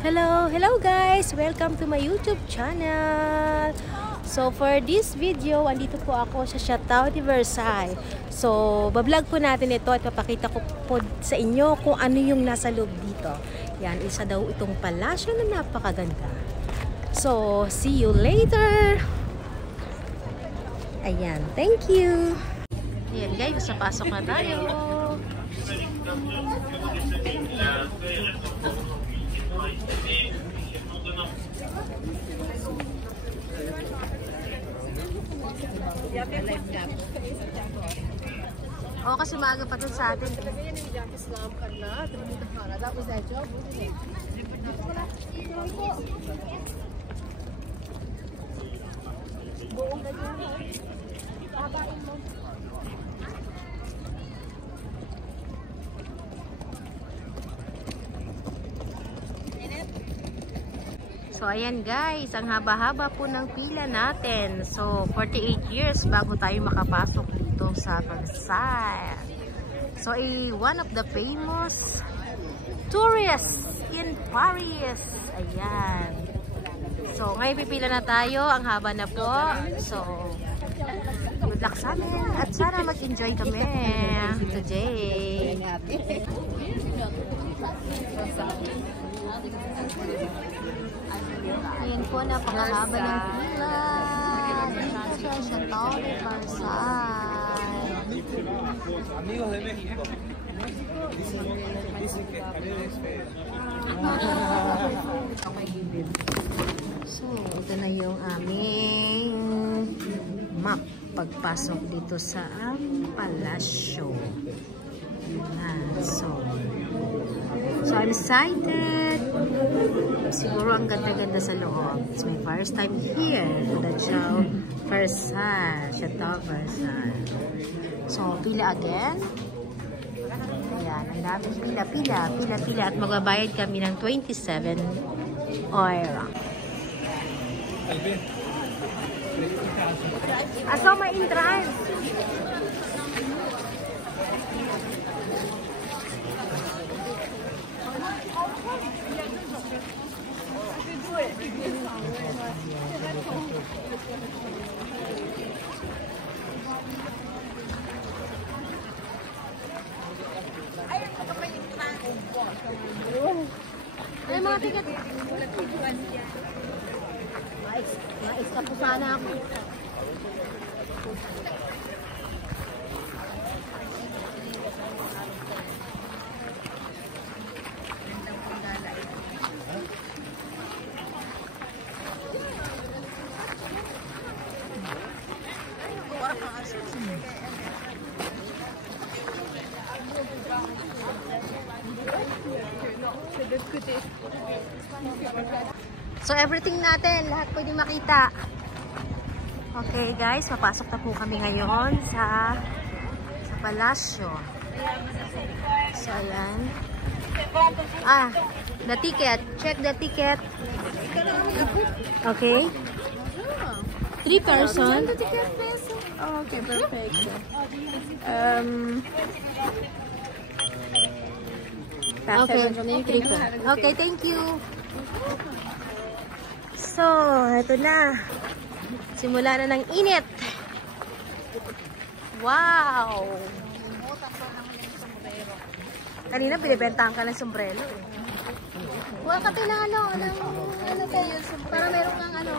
Hello guys! Welcome to my YouTube channel. So for this video, andito po ako sa Chateau de Versailles. So bablog po natin ito at papakita ko po sa inyo kung ano yung nasa loob dito. Yan, isa daw itong palasyo na napakaganda. So see you later! Ayan, thank you! Ayan guys, pasok na tayo. Oo, kasi maaga pa dun sa atin. So ayan guys, ang haba-haba po ng pila natin. So 48 years bago tayo makapasok dito sa Versailles. So one of the famous tourists in Paris. Ayan. So ngayon pipila na tayo, ang haba na po. So good luck sa amin at sana mag-enjoy kami today. Ayan po, napakahaba ng pila dito sa Chateau de Versailles. Amigos de México. Dicen que Canel es feo. So, ito na yung aming map pagpasok dito sa palasyo. So I'm excited. Siguro ang ganda-ganda sa loob. It's my first time here to the Chateau Versailles. So, pila again. Ayan, ang daming pila at magbabayad kami ng 27 euro. Aso may entrance. Ay, mga ticket. Mais ka po sana ako. So everything natin, lahat pwede makita. Okay guys, papasok na po kami ngayon sa palasyo. So ayan. The ticket. Check the ticket. Okay. 3 person. Oh, okay, perfect. Okay, thank you. So, ito na. Simula na ng init. Wow! Kanina binibentahan ka ng sombrero. Kuha ka tayo ng ano tayo, para meron kang ano.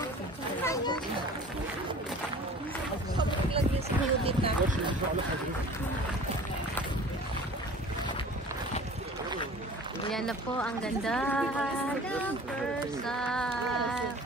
Ayan na po, ang ganda ng Versailles.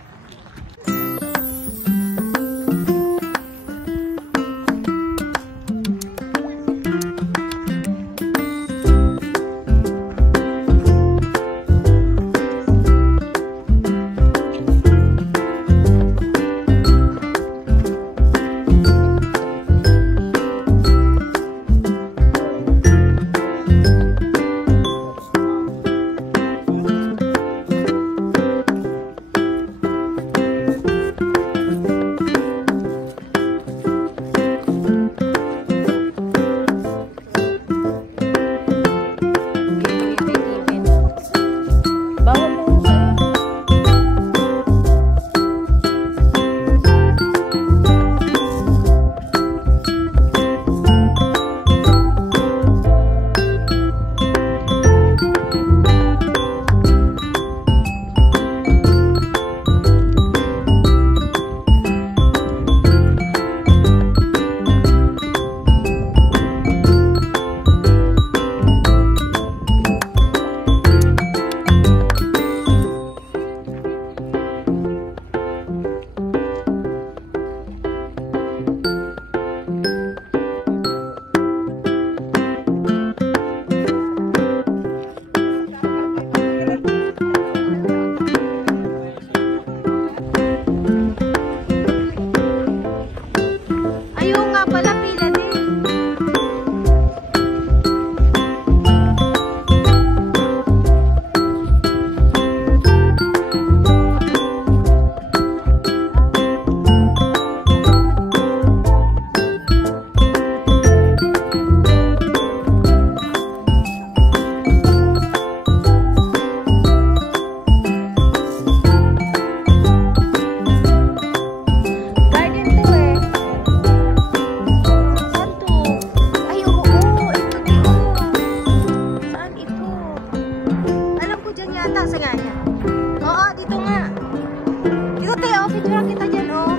dyan yata. Sa nga niya. Oo, dito nga. Dito tayo, picture kita dyan, oh.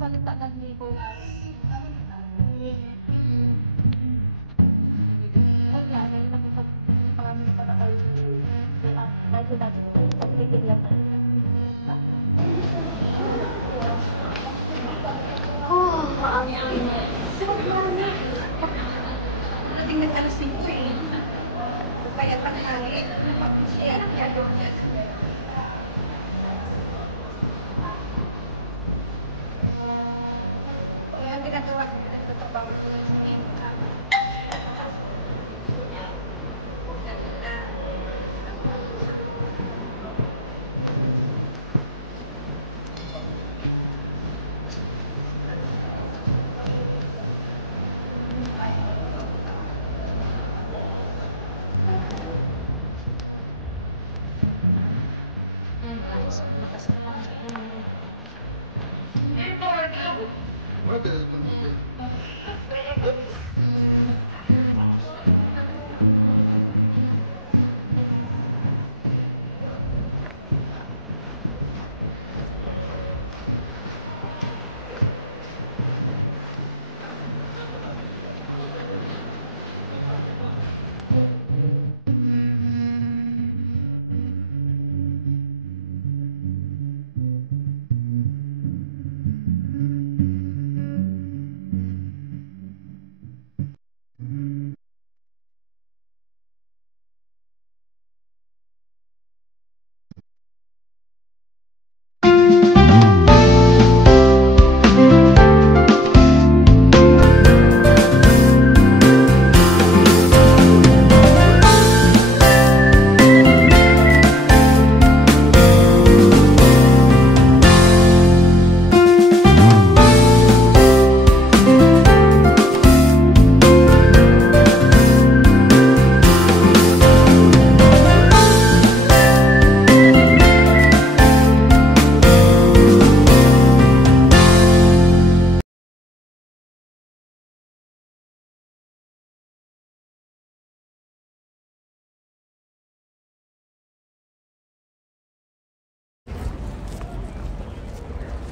Salita ng libo. Ang nanay na may pagpapamit para kayo. Lagi natin ito. Pagpigil yan. Oh, maangin. Natingnan alas 5 eh. Kaya tanghali. Kaya nagkagawin niya. Kaya ginagawa ko na nagtatrabaho ko lang sa inyo.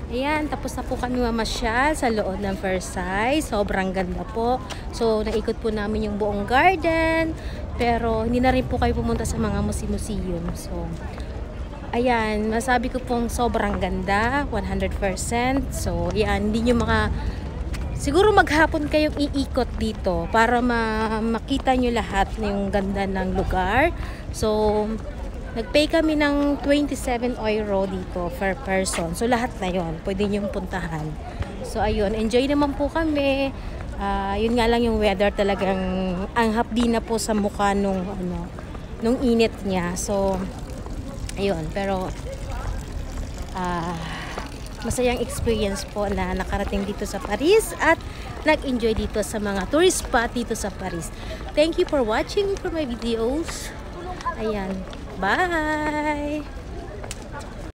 Ayan, tapos na po kami mamasyal sa loob ng Versailles. Sobrang ganda po. So, naikot po namin yung buong garden. Pero, hindi na rin po kayo pumunta sa mga museum. So, ayan, masabi ko pong sobrang ganda. 100%. So, ayan, hindi nyo siguro maghapon kayong iikot dito para makita nyo lahat yung ganda ng lugar. So, nagpay kami ng 27 euro dito per person. So, lahat na yon pwede nyong puntahan. So, ayun. Enjoy naman po kami. Yun nga lang yung weather talagang ang hapdi na po sa mukha nung init niya. So, ayun. Pero, masayang experience po na nakarating dito sa Paris at nag-enjoy dito sa mga tourist spot dito sa Paris. Thank you for watching for my videos. Ayan. Bye!